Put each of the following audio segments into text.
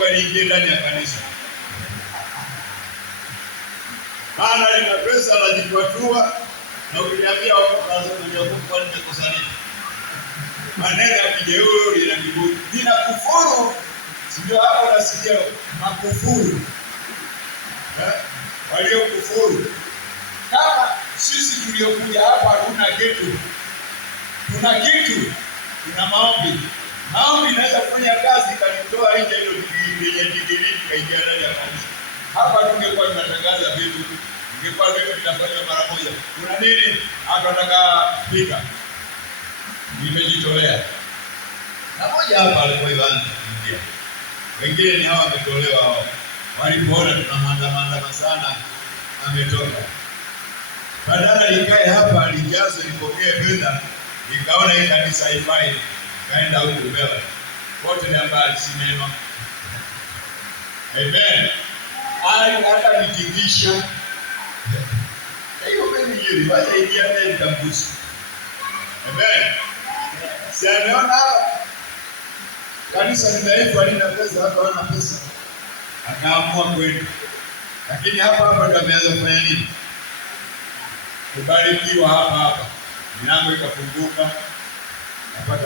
Waliingia ndani ya kanisa, maana lina pesa anajikwatua, na ukiniambia kwa nimekosa nini? Maneno ya kijeuri na kiburi, nina kufuru, sio hapo? Nasikia makufuru, walio kufuru. Kama sisi tuliokuja hapa hatuna kitu, tuna kitu, tuna maombi. Maombi inaweza kufanya kazi kanitoa nje ile digrii kaingia ndani ya kanisa. Hapa tungekuwa tunatangaza vitu, ingekuwa vitu vinafanywa mara moja. Kuna nini? Hata nataka spika. Nimejitolea. Na moja hapa alikuwa Ivan kuingia. Wengine ni hawa wametolewa hao. Walipoona tunamandamana sana ametoka. Badala nikae hapa alijaze nipokee fedha, nikaona hii kanisa haifai. Kaenda huko mbele. Wote ni habari si neno. Amen. Hata nitingisha. Hiyo mimi yeye baada ingia ndani kambusi. Amen. Si anaona kanisa linaifa lina pesa, hata wana pesa. Akaamua kwenda. Lakini hapa ndio ameanza kufanya nini? Kubarikiwa hapa. Milango ikafunguka. Napata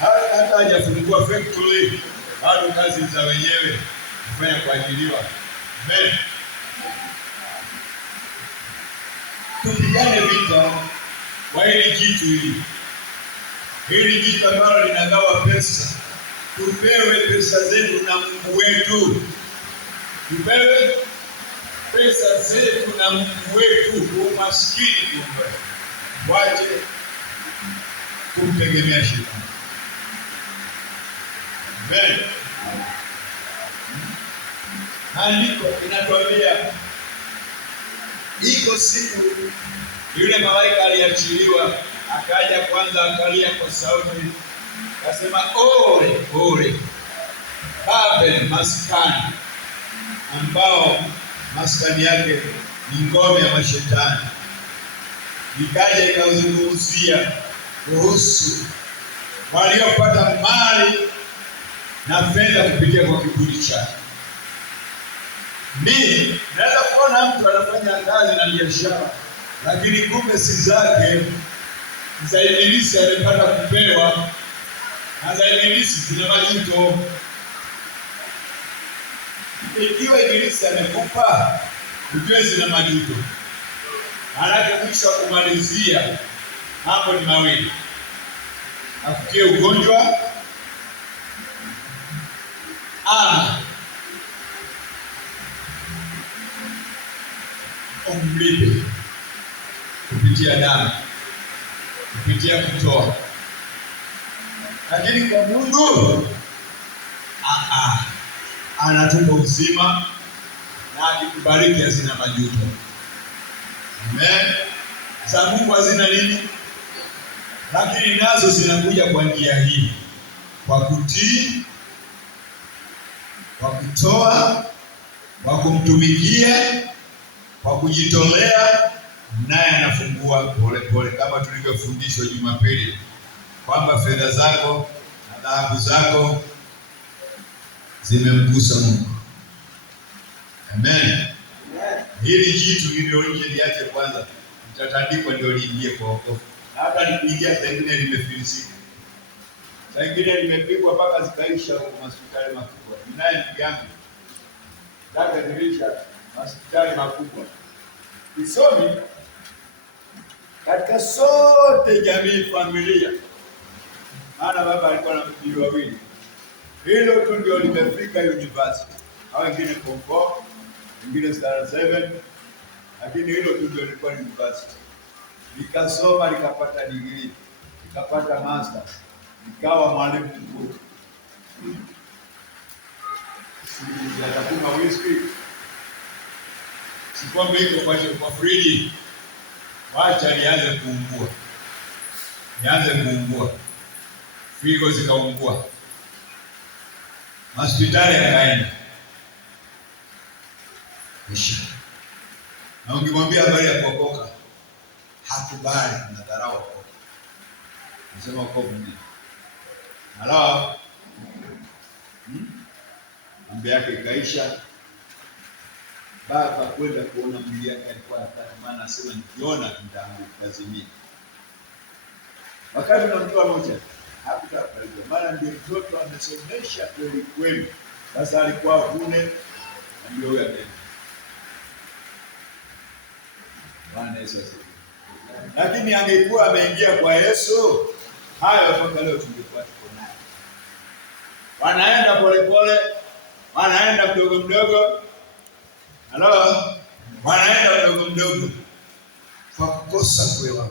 hata hajafungua factory, bado kazi za wenyewe kufanya kuajiriwa. Amen. Tupigane vita kwa hili jitu hili. Hili jitu ambalo linagawa pesa. Tupewe pesa zetu na Mungu wetu. Tupewe pesa zetu na Mungu wetu. Umaskini tuombe. Wache kumtegemea shetani. Amen. Andiko inatuambia iko siku yule malaika aliachiliwa, akaja kwanza akalia kwa sauti, akasema ole ole Babel maskani, ambao maskani yake ni ngome ya mashetani. Ikaja ikazungumzia kuhusu waliopata mali na fedha kupitia kwa kiburi chake. Mimi naweza kuona mtu anafanya kazi na biashara, lakini kumbe si zake, za ibilisi amepata kupewa, na za ibilisi zina majuto. Ikiwa ibilisi amekupa, ujue zina majuto. Maanake mwisho wa kumalizia hapo ni mawili: akutie ugonjwa ama umlipe kupitia damu, kupitia kutoa. Lakini kwa Mungu anatupa uzima, na akikubariki hazina majuto. Amen. Za Mungu hazina nini? Lakini nazo zinakuja kwa njia hii, kwa kutii, kwa kutoa, kwa kumtumikia, kwa kujitolea, naye anafungua pole pole, kama tulivyofundishwa Jumapili kwamba fedha zako na dhahabu zako zimemgusa Mungu. Amen. Hili jitu lililo nje liache kwanza, litatandikwa ndio liingie kwa wokovu. Hata likiingia saa ingine limefilisika, saa ingine limepigwa mpaka zikaisha kwa hospitali makubwa. Ninaye ndugu yangu dada dirisha hospitali makubwa, isomi katika sote jamii, familia, maana baba alikuwa na bibi wawili. Hilo tu ndio limefika university, hao wengine form 4, wengine standard 7, lakini hilo tu ndio lilikuwa university. Nikasoma, nikapata degree, nikapata masters, nikawa mwalimu mkuu. Sijatakuma whisky, sikwambe iko kwa friji, wacha nianze kuungua. Figo zikaungua, hospitali akaenda kisha. Na ukimwambia habari ya kuokoka, hakubali, anadharau wokovu. Nasema wokovu nini? Halo? Ng'ombe yake ikaisha. Baba kwenda kuona mwili yake alikuwa anataka, maana asema nikiona nitaangazimia. Wakati tunamtoa moja hakutapelekwa, maana ndio mtoto amesomesha kweli kweli. Sasa alikuwa hune, ndio huyo anaenda. Bwana Yesu asifiwe. Lakini angekuwa ameingia kwa Yesu, hayo mpaka leo tungekuwa tuko naye. Wanaenda polepole, wanaenda mdogo mdogo. Halo, wanaenda mdogo mdogo kwa kukosa kuelewa.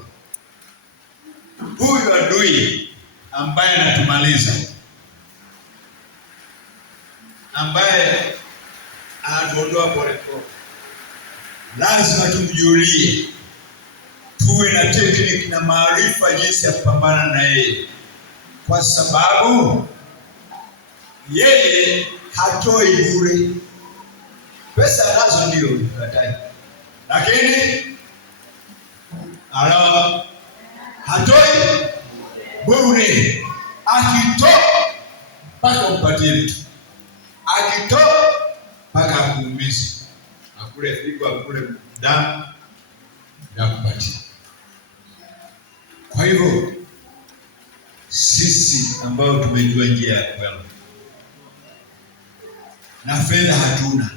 Huyu adui ambaye anatumaliza, ambaye anatuondoa polepole, lazima tumjulie, tuwe na tekniki na maarifa jinsi ya kupambana na yeye, kwa sababu yeye hatoi bure. Pesa nazo ndio katai, lakini hatoi bure. Akitoa mpaka umpatie mtu, akitoa mpaka akuumize, akule figo, akule damu na kupatia. Kwa hivyo sisi ambao tumejua njia ya kweli na fedha hatuna,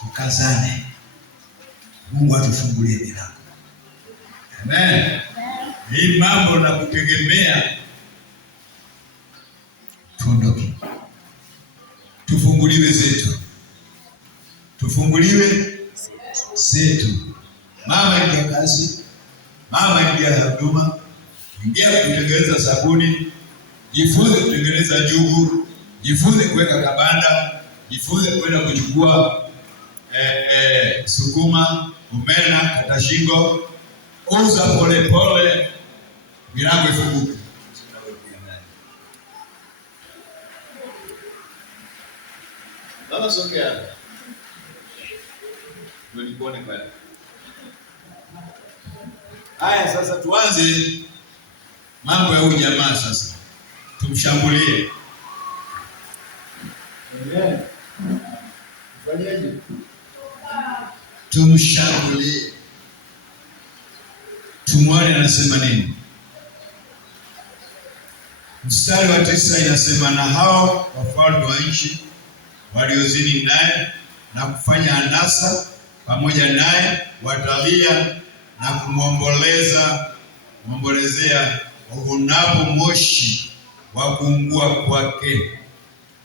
tukazane, Mungu atufungulie milango. Amen. Hii mambo na kutegemea, tuondoke, tufunguliwe zetu, tufunguliwe zetu. Mama ingia kazi, mama ingia huduma, ingia kutengeneza sabuni, jifunze kutengeneza njugu, jifunze kuweka kabanda, jifunze kwenda kuchukua sukuma, umena, kata shingo, uza pole pole, milango ifunguke. Baba sokea. Mlipone pale. Haya, sasa tuanze mambo ya huyu jamaa sasa. Tumshambulie. Amen. Fanyaje? Tumshambulie. Tumwone anasema nini? Mstari wa 9 inasema, na hao wafalme wa nchi waliozini naye na kufanya anasa pamoja naye watalia na kumwombolezea uvunapo moshi wa kuungua kwake.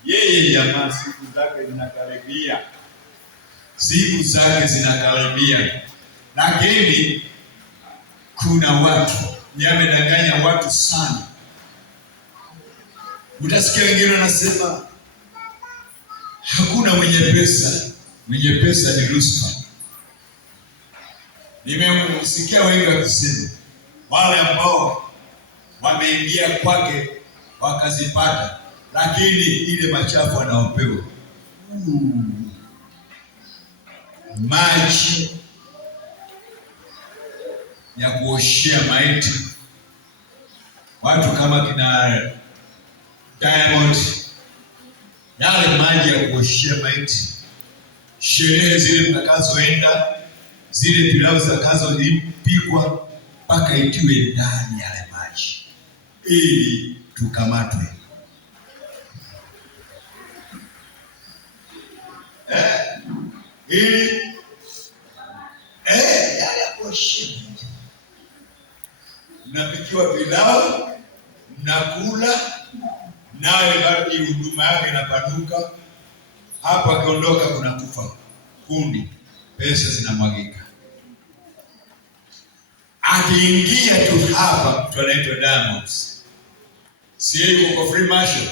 Yeye jamaa, siku zake zinakaribia, siku zake zinakaribia. Lakini kuna watu yamedanganya watu sana. Utasikia wengine wanasema hakuna mwenye pesa, mwenye pesa ni Lucifer. Nimesikia wengi wakisema wale ambao wameingia kwake wakazipata, lakini ile machafu wanaopewa maji ya kuoshea maiti, watu kama kina Diamond, yale maji ya kuoshea maiti, sherehe zile mtakazoenda, zile pilau zitakazopikwa, mpaka itiwe ndani yale maji ili tukamatwe. Yale ya kuoshea maiti, mnapikiwa pilau, mnakula, nawe bado huduma yake inapanuka. Hapo akiondoka kuna kufa kundi, pesa zinamwagika. Akiingia tu hapa, mtu anaitwa Diamond, si yuko kwa free marshal,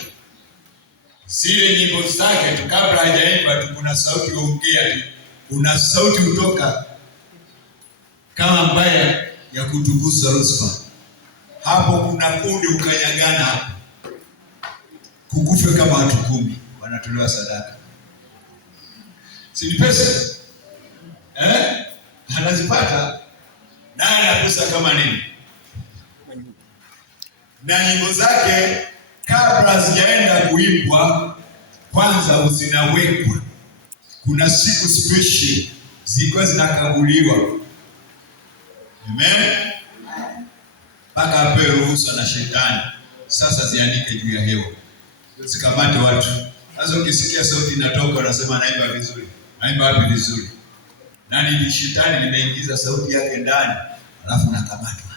zile nyimbo zake tu kabla hajaimba tu kuna sauti huongea tu, kuna sauti kutoka kama mbaya ya kutukuza Lucifer. Hapo kuna kundi ukanyagana hapo, kukufe kama watu 10 wanatolewa sadaka. Si ni pesa? Anazipata naye anakusa kama nini? Na nyimbo zake kabla zijaenda kuimbwa kwanza zinawekwa. Kuna siku special zilikuwa zinakaguliwa. Amen. Mpaka apewe ruhusa na shetani. Sasa ziandike juu ya hewa. Zikamate watu. Sasa ukisikia sauti inatoka unasema naimba vizuri. Naimba wapi vizuri? Nani ni shetani nimeingiza sauti yake ndani, alafu nakamatwa.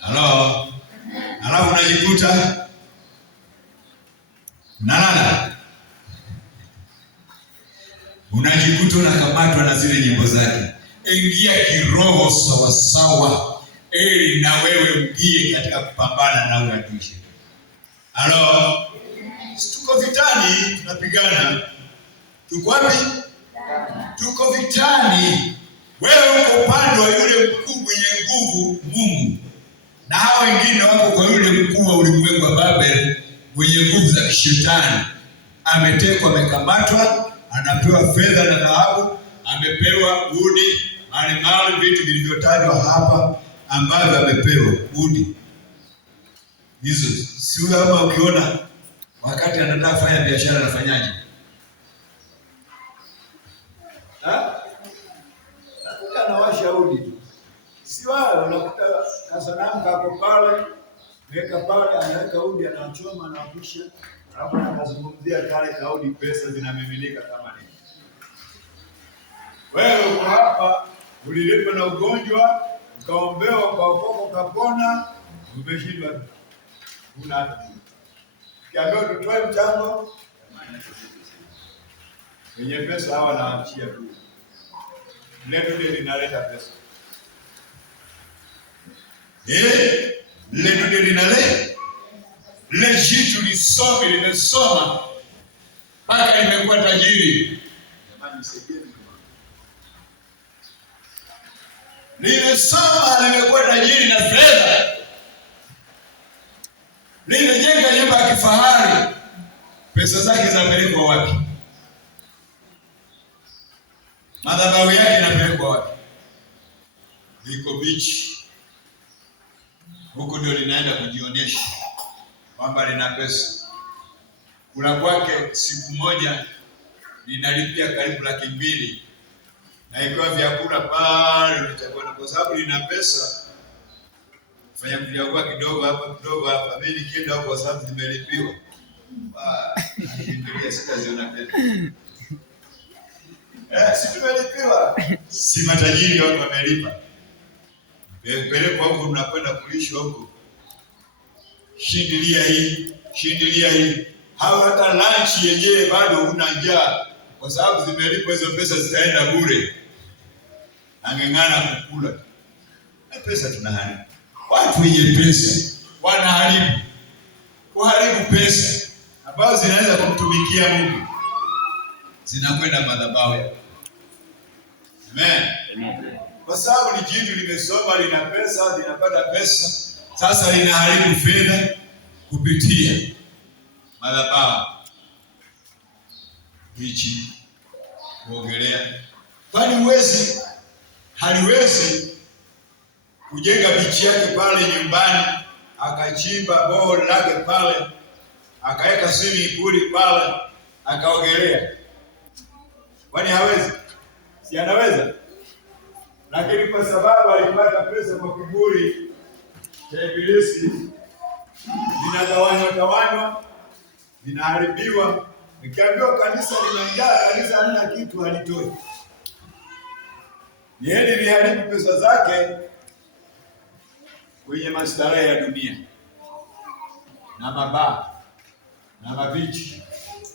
Halo. Alafu unajikuta nalala. Unajikuta unakamatwa na zile nyimbo zake. Ingia kiroho sawa sawa, ili na wewe mgie katika kupambana na uadui. Halo. Tuko vitani, tunapigana. Tuko wapi? Tuko vitani. Wewe uko upande wa yule mkuu mwenye nguvu, Mungu. Na hao wengine wako kwa yule mkuu wa ulimwengu wa Babel mwenye nguvu za kishetani. Ametekwa, amekamatwa, anapewa fedha na dhahabu, amepewa udi, mali vitu vilivyotajwa hapa ambavyo amepewa udi. Hizo si kama ukiona wakati anataka kufanya biashara anafanyaje? Nakuta anawasha udi tu. Si wao unakuta kasanamu kako pale, weka pale, anaweka udi, anachoma, anapisha, alafu anazungumzia kale kaudi, pesa zinamiminika kama nini. Wewe uko hapa, uliletwa na ugonjwa, ukaombewa, ukaokoka, ukapona, umeshindwa. Una hata kiambia tutoe mchango wenye pesa hawa naachia tu. Letu ndio linaleta pesa. Letu ndio linaleta. Lile jitu lisome, limesoma mpaka limekuwa tajiri. Jamani msaidieni. Limesoma, limekuwa tajiri na fedha. Limejenga nyumba ya kifahari. Pesa zake zinapelekwa wapi? Madhabahu yake yanapelekwa wapi? Liko bichi. Huko ndio linaenda kujionyesha kwamba lina pesa. Kula kwake siku moja linalipia karibu 200,000. Na ikiwa vyakula pale unachagua kwa sababu lina pesa. Fanya kuliagua kidogo hapa. Mimi nikienda huko kwa sababu nimelipiwa. Nikiingilia sitaziona tena. Si tumelipiwa. Si matajiri wao wamelipa. Pelekwa huko, unakwenda kulishwa huko. Shindilia hii. Hao hata lunch yenyewe bado una njaa kwa sababu zimelipwa, hizo pesa zitaenda bure. Angeng'ana kukula. Na pesa tunaharibu. Watu wenye pesa wanaharibu. Kuharibu pesa ambazo zinaweza kumtumikia Mungu, zinakwenda madhabahu. Amen. Kwa sababu ni jitu limesoma, lina pesa, linapata pesa, sasa linaharibu fedha kupitia madhabahu. Bichi kuogelea. Kwani haliwezi kujenga bichi yake pale nyumbani, akachimba boho lake pale, akaweka swimming pool pale, akaogelea. Kwani hawezi? Si anaweza? Lakini kwa sababu alipata pesa kwa kiburi cha Ibilisi, vinagawanywa, vinaharibiwa. Nikiambiwa kanisa linajaa, kanisa halina kitu, halitoi. Ni heri liharibu pesa zake kwenye mastarehe ya dunia na mabaa na mabichi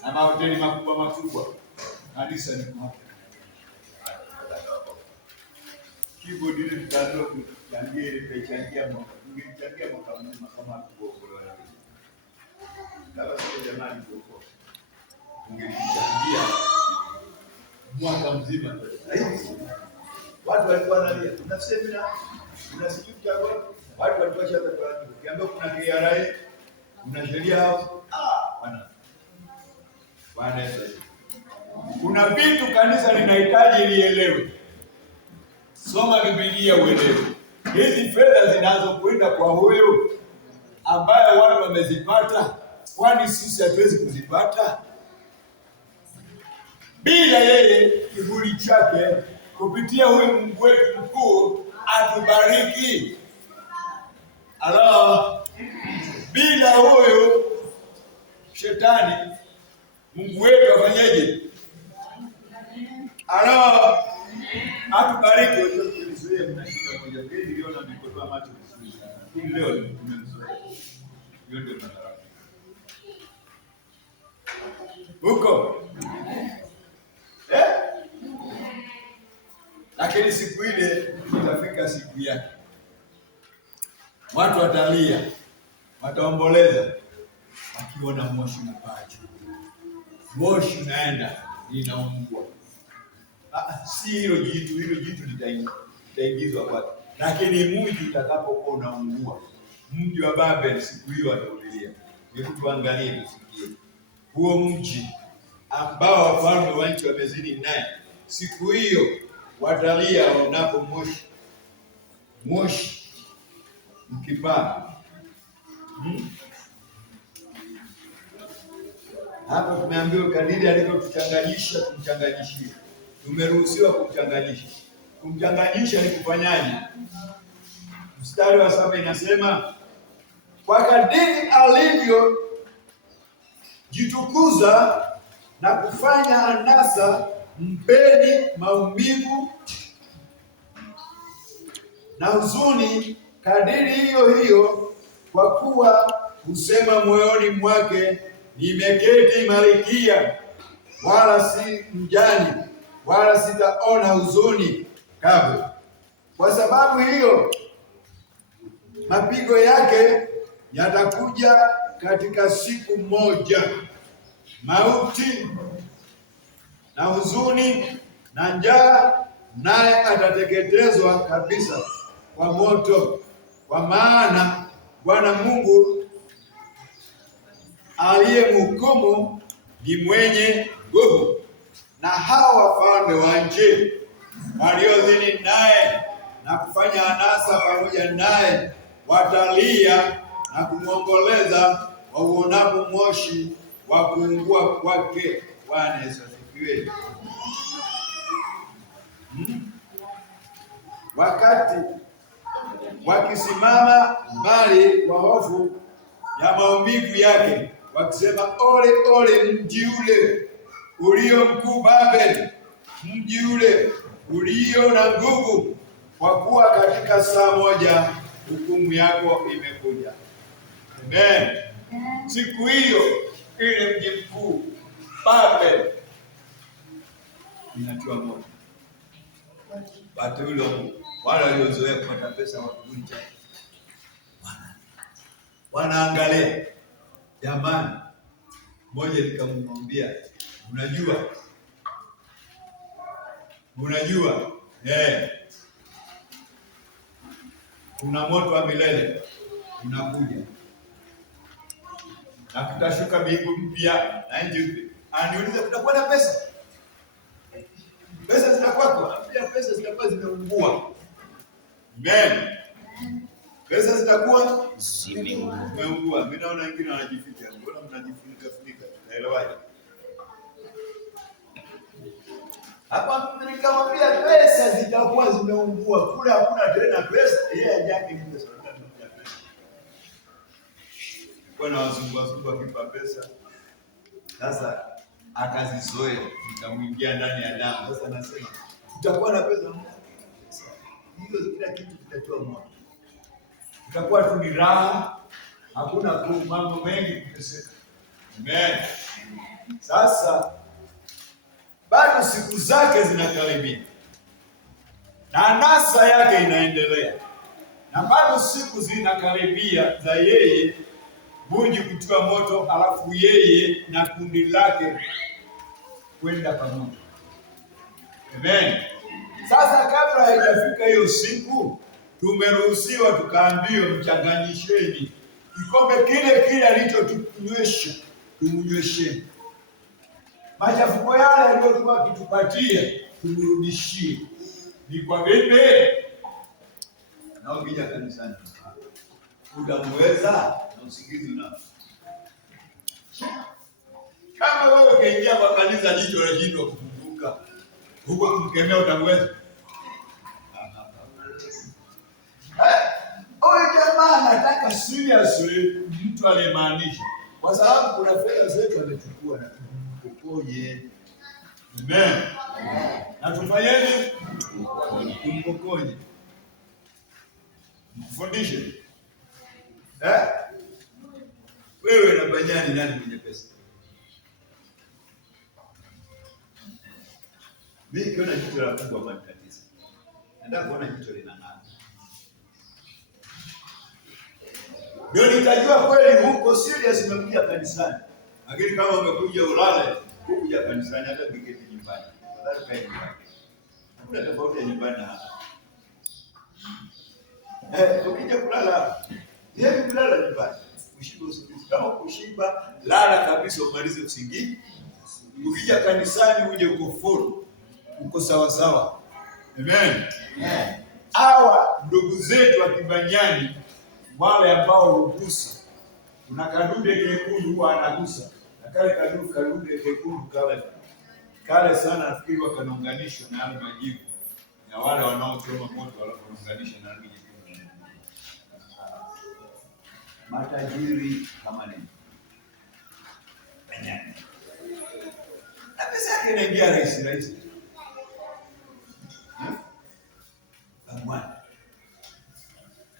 na mahoteli makubwa. Kanisa ni moja. Keyboard ile tutatoa kuchangia ile pechangia mwaka mzima kama kuokolewa. Kama sio jamani kuokolewa. Ungechangia mwaka mzima. Watu walikuwa wanalia. Tunasema unasikia kwa watu walikuwa shaka kwa kiambia kuna KRA, kuna sheria hapo. Bwana Yesu. Kuna vitu kanisa linahitaji lielewe. Soma Biblia uelewe. Hizi fedha zinazokwenda kwa huyo ambaye watu wamezipata, kwani sisi hatuwezi kuzipata? Bila yeye kivuli chake kupitia huyu Mungu wetu mkuu atubariki. Ala, bila huyu shetani Mungu wetu afanyeje? Ala, atubariki. Mnashika moja pili niliona nikotoa macho vizuri sana. Leo tumemzoea. Yote tunataka. Huko. Lakini siku ile itafika siku yake. Watu watalia, wataomboleza wakiona moshi unapaja. Moshi unaenda linaungua. Si hilo jitu litaingizwa kwake. Lakini mji utakapokuwa unaungua, mji wa Babeli siku hiyo ataulilia. Hebu tuangalie tusikie. Huo mji ambao wafalme wa nchi wamezini naye, siku hiyo watalia waonapo moshi mkipaa. Hapa tumeambiwa kadiri alivyotuchanganyisha tumchanganyishie. Tumeruhusiwa kumchanganyisha. Kumchanganyisha ni kufanyaje? Mstari wa 7 inasema, kwa kadiri alivyo jitukuza na kufanya anasa, mpeni maumivu na huzuni kadiri hiyo hiyo, kwa kuwa husema moyoni mwake, nimeketi malkia, wala si mjane, wala sitaona huzuni kabla. Kwa sababu hiyo mapigo yake yatakuja katika siku moja, mauti na huzuni na njaa, naye atateketezwa kabisa kwa moto. Kwa maana Bwana Mungu aliyemhukumu ni mwenye nguvu, na hao wafalme wa nchi waliozini naye na kufanya anasa pamoja naye watalia na kumwomboleza wauonapo moshi wa kuungua kwake. Bwana Yesu asifiwe. Wakati wakisimama mbali kwa hofu ya maumivu yake, wakisema, ole ole mji ule ulio mkuu Babeli, mji ule ulio na nguvu, kwa kuwa katika saa moja hukumu yako imekuja. Amen. Siku hiyo ile mji mkuu Babeli inatiwa moto. Watu wale waliozoea kupata pesa wakuja wanaangalia. Jamani, mmoja nikamwambia, unajua kuna moto wa milele unakuja na kutashuka mbingu mpya na nchi mpya. Aniuliza, kutakuwa na pesa? Pesa zitakuwa pia, pesa zitakuwa zimeungua. Amen. Pesa zitakuwa zimeungua. Mimi naona wengine wanajificha. Mbona mnajifunika funika? Naelewaje? Hapa nikamwambia pesa zitakuwa zimeungua. Kule hakuna tena pesa. Yeye ajake ni pesa. Bwana wazungu akipa pesa. Sasa akazizoea, ikamwingia ndani ya damu. Sasa nasema utakuwa na pesa, hiyo kila kitu kitatoa moto. Itakuwa tu ni raha, hakuna mambo mengi kuteseka. Amen. Sasa bado siku zake zinakaribia na anasa yake inaendelea, na bado siku zinakaribia za yeye mji kutiwa moto, alafu yeye na kundi lake kwenda pamoja. Amen. Sasa kabla haijafika hiyo siku, tumeruhusiwa tukaambiwa, mchanganyisheni kikombe kile alichotunywesha, tumnywesheni. Machafuko yale aliyokuwa akitupatia tumrudishie. Ni kwa vipi? Na ukija kanisani utamweza na usingizi unao. Kama wewe kaingia kwa kanisa jicho la jicho kufunguka, huko kumkemea utaweza? Huyu jamaa anataka seriously mtu aliyemaanisha, kwa sababu kuna fedha zetu amechukua na tumpokonye. Amen. Na tufanyeni tumpokonye. Mfundishe. Wewe na Banyani nani mwenye pesa? Mimi kiona jicho la kubwa kwa kanisa. Nataka kuona jicho linang'aa. Ndio nitajua kweli huko serious umekuja kanisani. Lakini kama umekuja ulale, hukuja kanisani hata ukiketi nyumbani. Afadhali kae nyumbani. Hakuna tofauti ya nyumbani na hapa. Ukija kulala, yeye kulala nyumbani. Ushiba usingizi. Kama kushiba, lala kabisa umalize usingizi. Ukija kanisani uje uko full. Uko sawa sawa. Amen. Hawa ndugu zetu wa Kibanyani wale ambao hugusa, kuna kadude kekundu huwa anagusa, na kale kadude kekundu kale sana, nafikiri wakanaunganishwa na yale majivu na wale wanaochoma moto wanaunganisha na rangi nyekundu. Matajiri kama nini Banyani, na pesa yake inaingia rahisi Bwana.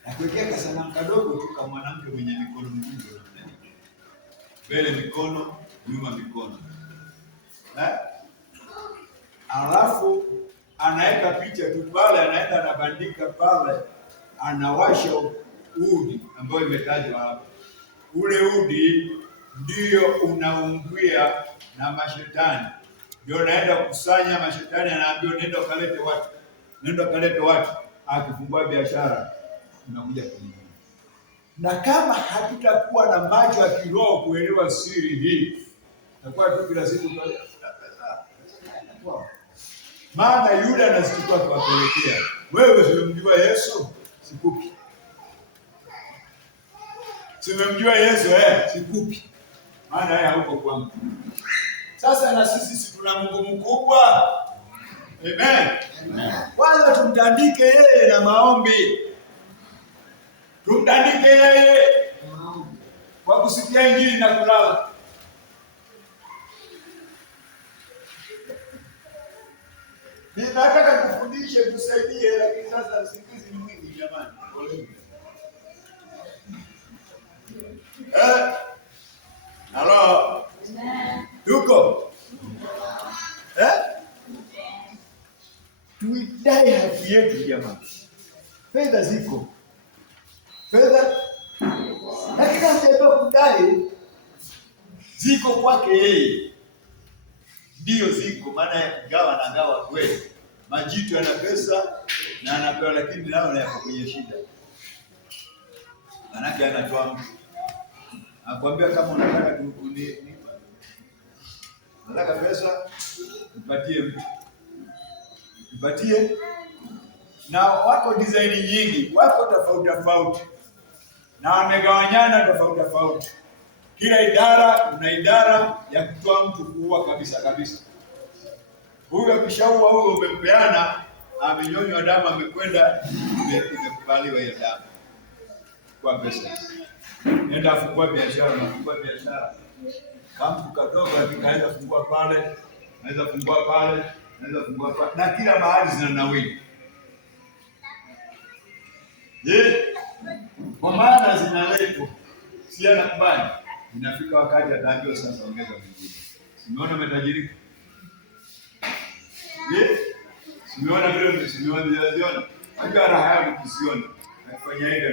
Nakuwekea kasanamu kadogo tu kama mwanamke mwenye mikono mingi namna hii. Mbele mikono, nyuma mikono. Alafu anaweka picha tu pale, anaenda anabandika pale, anawasha udi ambayo imetajwa hapo. Ule udi ndio unaungia na mashetani. Ndio naenda kukusanya mashetani, anaambiwa nenda kalete watu. Nenda kalete watu. Akifungua biashara unakuja kununua. Na kama hatutakuwa na macho ya kiroho kuelewa siri hii, tutakuwa tu kila siku pale. Maana yule anasikia kuwapelekea. Wewe umemjua Yesu? Sikupi. Umemjua Yesu sikupi. Maana yeye hauko kwangu. Sasa na sisi tuna Mungu mkubwa. Amen. Kwanza tumtandike yeye na maombi. Tumtandike yeye kwa kusikia Injili na kulala. Ninataka kufundishe kusaidie, lakini sasa usingizi ni mwingi jamani. Halo. Tuko. Tuidai haki yetu jamani. Fedha ziko. Fedha lakini anataka kudai ziko kwake yeye. Ndio ziko, maana ya gawa na gawa kweli. Majitu yana pesa na anapewa, lakini nao yako kwenye shida. Manake anatoa mtu. Akwambia kama unataka nipa. Nataka pesa, nipatie mtu. Nipatie. Na wako design nyingi, wako tofauti. Na wamegawanyana tofauti. Kila idara una idara ya kutoa mtu kuua kabisa. Huyo akishaua huyo umempeana, amenyonywa damu, amekwenda, imekubaliwa hiyo damu kwa pesa. Nenda afungua biashara. Kama kadogo akikaenda fungua pale, naweza fungua pale. Na kila mahali zinanawiri. Kwa maana zinaletwa. Si anakubali. Inafika wakati ataambiwa sasa ongeza mengine. Simeona umetajirika? Simeona vile simeona. Hata raha yako kisiona. Akifanya hivyo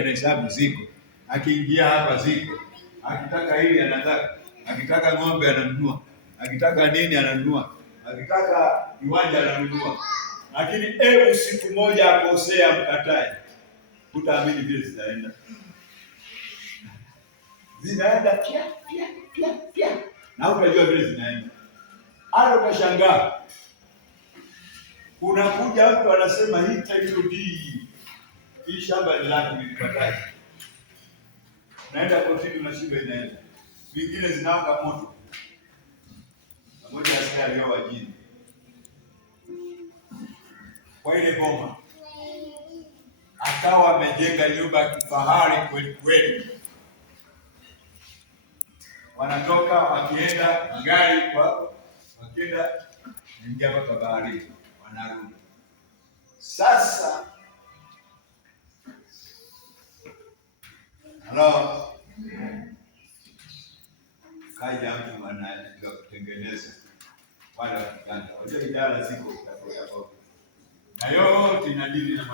anahesabu ziko. Akiingia hapa ziko. Akitaka hili anataka. Akitaka ng'ombe ananunua. Akitaka nini ananunua. Akitaka kiwanja ananunua. Lakini siku moja akosea mkatae. Utaamini vile zitaenda. Zinaenda pia. Na unajua vile zinaenda. Hayo utashangaa. Unakuja mtu anasema hii title deed. Hii shamba ni lako nilipataje? Unaenda kotini, unashindwa inaenda. Vingine zinawaka moto. Mmoja askari leo wajini kwa ile boma akawa amejenga nyumba ya kifahari kweli kweli. Wanatoka wakienda magari kwa wakienda ingia mpaka bahari, wanarudi. Sasa halo, kaja mtu anaanza kutengeneza wala kitanda. Wajua idara ziko na yote inadili na